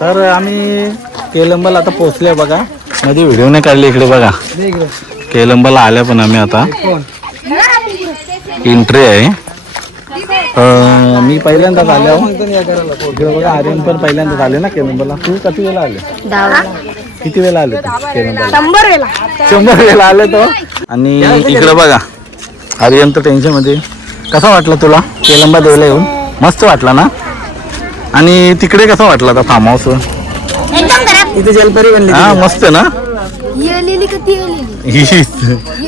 तर आम्ही केलंबला आता पोहोचले बघा. मध्ये व्हिडिओ नाही काढले. इकडे बघा केलंबला आल्या पण आम्ही आता एंट्री आहे. मी पहिल्यांदाच आलो. इकडे बघा आर्यन पण पहिल्यांदाच आले ना केलंबला. तू किती वेळा आले? 10 वेळा. किती वेळा आले केलंबला? 100 वेळा. 100 वेळा आले तो. आणि इकडे बघा आर्यन तर टेन्शन मध्ये. कसा वाटला तुला केलंबा देवला येऊन? मस्त वाटला ना. आणि तिकडे कसं वाटलं आता फार्म हाऊस? इथे जलपरी बनली. हा मस्त ना.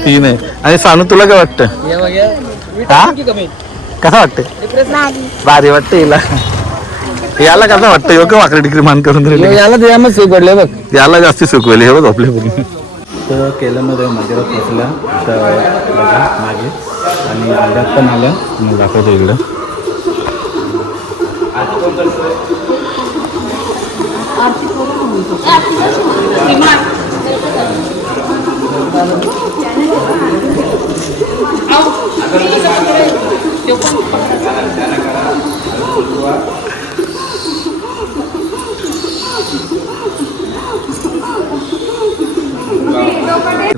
ती नाही. आणि सानू तुला काय वाटतं? हा कसं वाटतं? भारी वाटतं हिला. याला कसं वाटतं? योग्य वाकडी टिकरी मान करून राहिले. याला त्यामध्ये सुख पडले बघ. याला जास्त सुकवले हे बघ आपल्या. तर केल्यामध्ये मंदिरात पोचल्या तर बघा मागे आणि मंदिरात पण आलं. मग दाखवतो इकडं.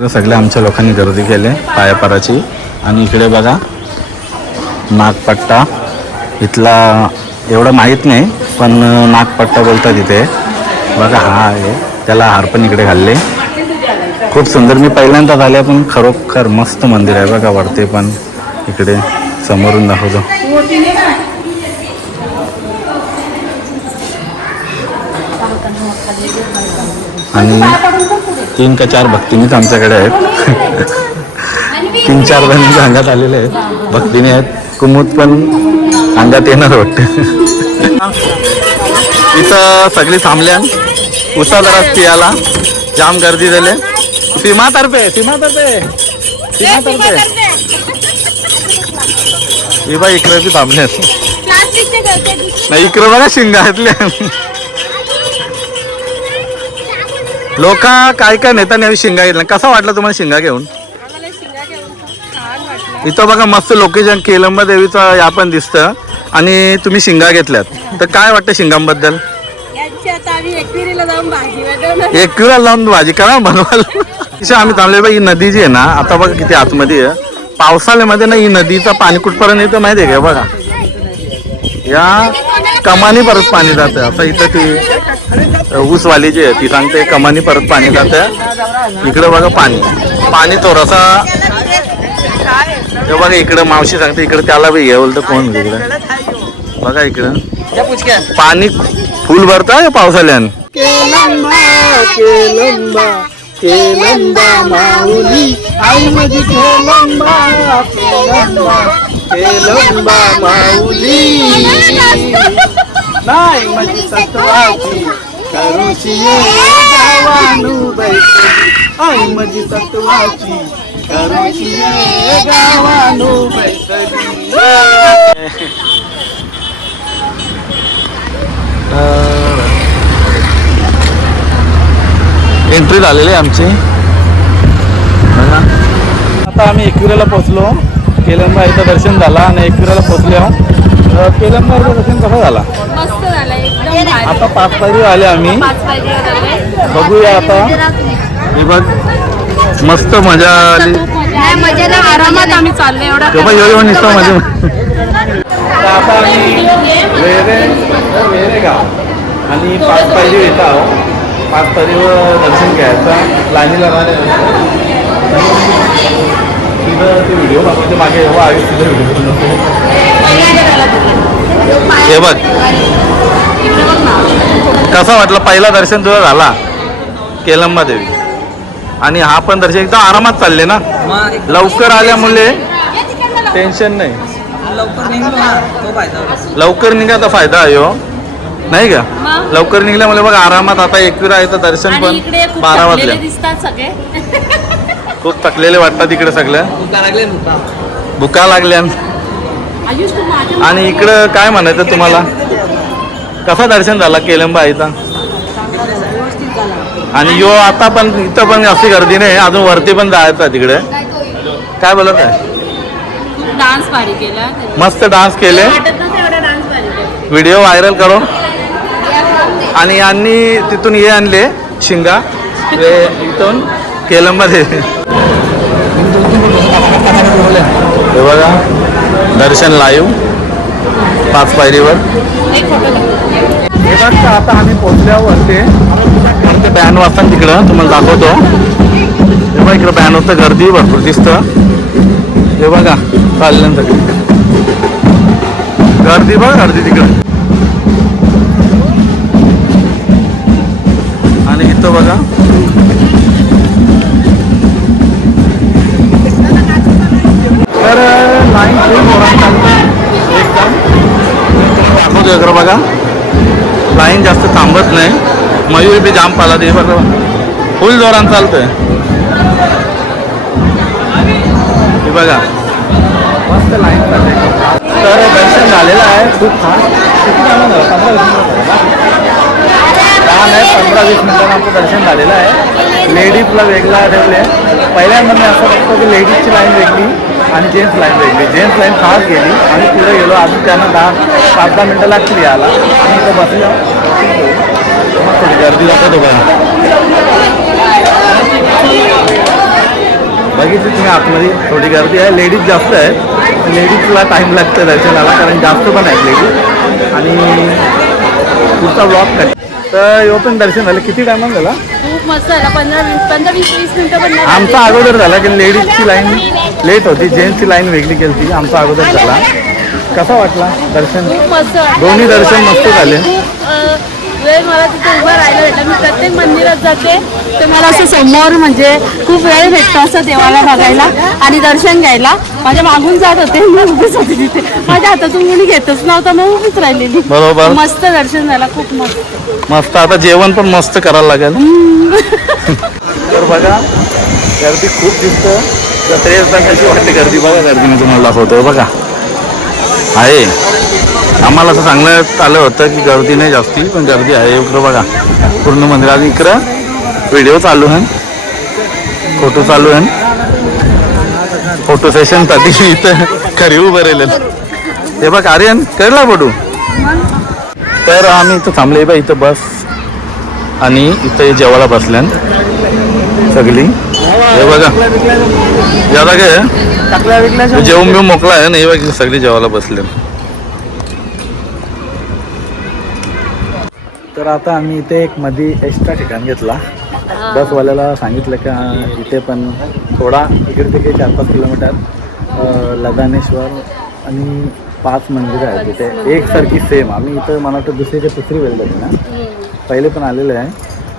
सगळ्या आमच्या लोकांनी गर्दी केली पायापाराची. आणि इकडे बघा नागपट्टा. इथला एवढं माहीत नाही पण नागपट्टा बोलतात इथे. बघा हा आहे. त्याला हार पण इकडे घालले. खूप सुंदर. मी पहिल्यांदा झाले पण खरोखर मस्त मंदिर आहे बघा. वरते पण इकडे समोरून दाखवतो. आणि 3 का 4 भक्तिनीच आमच्याकडे आहेत. 3-4 जण अंगात आलेले आहेत. भक्तिनी आहेत. कुमुद पण अंगात येणार वाटतं. इथं सगळी थांबल्या. उसादरात पियाला जाम गर्दी झाली. सीमातर्फे ही बाई इकडे बी थांबल्यात. नाही इकडे बघा शिंगातल्या लोक काय काय नेता नाही शिंगा घेतला. कसा वाटला तुम्हाला शिंगा घेऊन? इथं बघा मस्त लोकेशन केलंबा देवीचं या पण दिसतं. आणि तुम्ही शिंगा घेतल्यात तर काय वाटतं शिंगांबद्दल? एकविरा लावून भाजी करा बनवायला. आम्ही थांबले बघा. ही नदी जी आहे ना आता बघा किती आतमध्ये आहे. पावसाळ्यामध्ये ना ही नदीचं पाणी कुठपर्यंत येतं माहिती आहे का? बघा या कमानी परत पाणी जातं. आता इथं ती ऊसवाली जी आहे ती सांगते कमानी परत पाणी जातं. इकडे बघा पाणी थोडासा. हे बघा इकडं मावशी सांगते इकडे त्याला बी हे बोलतं कोण इकडं बघा इकडं पाणी फुल भरतं पावसाळ्यान. केलंबा माऊली आई माझी केलंबा माऊली नाही माझी सत्वाची करुशी गावानू बैठी. आई माझी सत्वाची करुशी गावानू बैठी. एंट्री झालेली आहे आमची. आता आम्ही एकविराला पोहोचलो. केलंबा इथं दर्शन झाला आणि एकविराला पोहोचलो. केलंबाचं दर्शन कसं झाला? मस्त झालं एकदम. आता 5 पायरी आले आम्ही. बघूया आता. हे बघ मस्त मजा आली. मजेला आरामात आम्ही चाललो. एवढं निसतो मजा. आता आम्ही वेरेगाव आणि 5 पायरी येत आहोत. 5 पायरीवर दर्शन घ्यायचं. लाईनीला तिथं ते व्हिडिओ बघायचे मागे एवढं आहे तिथं व्हिडिओ. हे बघ कसा वाटलं पहिला दर्शन तुझा झाला केलंबा देवी. आणि हा पण दर्शन एकदम आरामात चालले ना. लवकर आल्यामुळे टेन्शन नाही. लवकर निघायचा फायदा आहे हो नाही का? लवकर निघल्यामुळे बघ आरामात. आता एकविरा आहे तर दर्शन पण 12 वाजले. खूप थकलेले वाटतात इकडे सगळ्या. भुका लागल्या. आणि इकडं काय म्हणायचं तुम्हाला? कसा दर्शन झाला केलंबा आईचा? आणि यो आता पण इथं पण अशी गर्दी नाही. अजून वरती पण जायचं तिकडे. काय बोलत आहे? डान्स भारी केला. मस्त डान्स केले. व्हिडिओ व्हायरल करो. आणि यांनी तिथून हे आणले शिंगा इथून केलममध्ये. हे बघा दर्शन लाईव्ह 5 पायरीवर. हे बघा आता आम्ही पोहोचल्यावर ते बॅन वाजता तिकडं तुम्हाला दाखवतो. हे बघा इकडं बॅन होतं, गर्दी भरपूर दिसतं. हे बघा चालल्यानंतर गर्दी बघ, गर्दी तिकडं. आणि इथं बघा तर लाईन फुल जोरात चालते एकदम. दाखवतो इकडं बघा, लाईन जास्त थांबत नाही. मयूर बी जाम पाला ते बघा, फुल जोरात चालतंय. हे बघा मस्त लाईन चालते. तर दर्शन झालेलं आहे खूप छान. किती झालं ना 15-20 मिनिटांना आमचं दर्शन झालेलं आहे. लेडीजला वेगळा ठेवले. पहिल्यांदा मी असं बघतो की लेडीजची लाईन वेगळी आणि जेंट्स लाईन वेगळी. जेंट्स लाईन फास्ट गेली आणि पुढे गेलो. अजून त्यांना 5-10 मिनटं लागतील यायला. आणि इथं बसलं थोडी गर्दी दाखवतो बघा. बघितली तुम्ही आतमध्ये थोडी गर्दी आहे. लेडीज जास्त आहे. लेडीजला टाईम लागतं दर्शनाला कारण जास्त पण आहेत लेडीज. आणि पुढचा ब्लॉग कर. तर ओपन दर्शन झालं. किती टायमान झाला? खूप मस्त झाला. 15-20 मिनिटं पण नाही आमचा अगोदर झाला की लेडीजची लाईन लेट होती, जेंट्सची लाईन वेगळी केली होती. आमचा अगोदर झाला. कसा वाटला दर्शन? खूप मस्त वाटलं. दोन्ही दर्शन मस्त झाले. खूप वेळ मला तिथे उभं राहायला भेटला. मी प्रत्येक मंदिरात जाते तर मला असं समोर म्हणजे खूप वेळ भेटतो असं देवाला बघायला आणि दर्शन घ्यायला. माझ्या मागून जात होते, मी उभीच होते तिथे. माझ्या हातातून कोणी घेतच नव्हता, मग उभीच राहिलेली. बरोबर, मस्त दर्शन झालं, खूप मस्त. मस्त. आता जेवण पण मस्त करायला लागेल. तर बघा गर्दी खूप दिसतं. जत्रेला कशी वाटते गर्दी बघा. गर्दी मी तुम्हाला दाखवतो बघा आहे. आम्हाला असं सांगण्यात आलं होतं की गर्दी नाही जास्ती, पण गर्दी आहे. इकडं बघा पूर्ण मंदिरात. इकडं व्हिडिओ चालू आहे, फोटो चालू आहे. फोटो सेशनसाठी इथं खरी उभं राहिलेलं. हे बघ आर्यन करला फोटो. तर आम्ही इथं थांबले बा. इथं बस आणि इथं जेवायला बसल्यान सगळी. हे बघा ज्यादा काय जेवून बिवून मोकळा आहे ना. हे बघा सगळी जेवायला बसले. तर आता आम्ही इथे एक मध्ये एक्स्ट्रा ठिकाण घेतला. बसवाल्याला सांगितलं का इथे पण थोडा इकडे तिकडे 4-5 किलोमीटर लगानेश्वर आणि 5 मंदिरं आहेत तिथे एकसारखी सेम. आम्ही इथं मला वाटतं दुसरी वेळ बघली ना, पहिले पण आलेले आहे.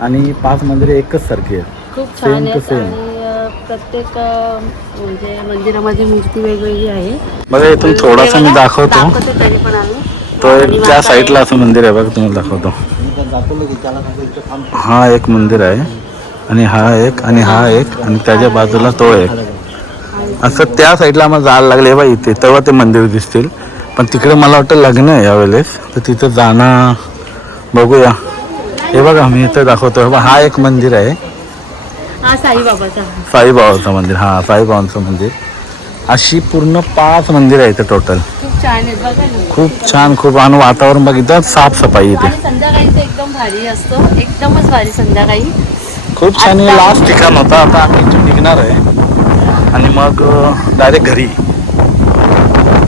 आणि 5 मंदिरे एकच सारखी आहेत, खूप सेम छान टू आहे. सेम. आणि प्रत्येक म्हणजे मंदिरामध्ये मूर्ती वेगवेगळी आहे. बघा इथून थोडासा मी दाखवतो. तरी पण आम्ही तो एक त्या साईडला असं मंदिर आहे बघा, तुम्हाला दाखवतो. हा एक मंदिर आहे आणि हा एक आणि हा एक आणि त्याच्या बाजूला तो एक. असं त्या साईडला आम्हाला जायला लागले बा इथे, तेव्हा ते मंदिर दिसतील. पण तिकडे मला वाटतं लग्न आहे यावेळेस, तर तिथं जाणं बघूया. हे बघा मी इथं दाखवतो. हा एक मंदिर आहे, हा साईबाबाचा. साईबाबाचं मंदिर. हा साईबाबांचं मंदिर. अशी पूर्ण 5 मंदिर आहे इथे टोटल. खूप छान आहे बघा ना. खूप छान. खूप आणि वातावरण बघितलं साफसफाई इथे. आणि संध्याकाळी तर एकदम भारी असतो, एकदमच भारी संध्याकाळी. खूप छान. लास्ट ठिकाण होता. आता आम्ही इथून निघणार आहे आणि मग डायरेक्ट घरी.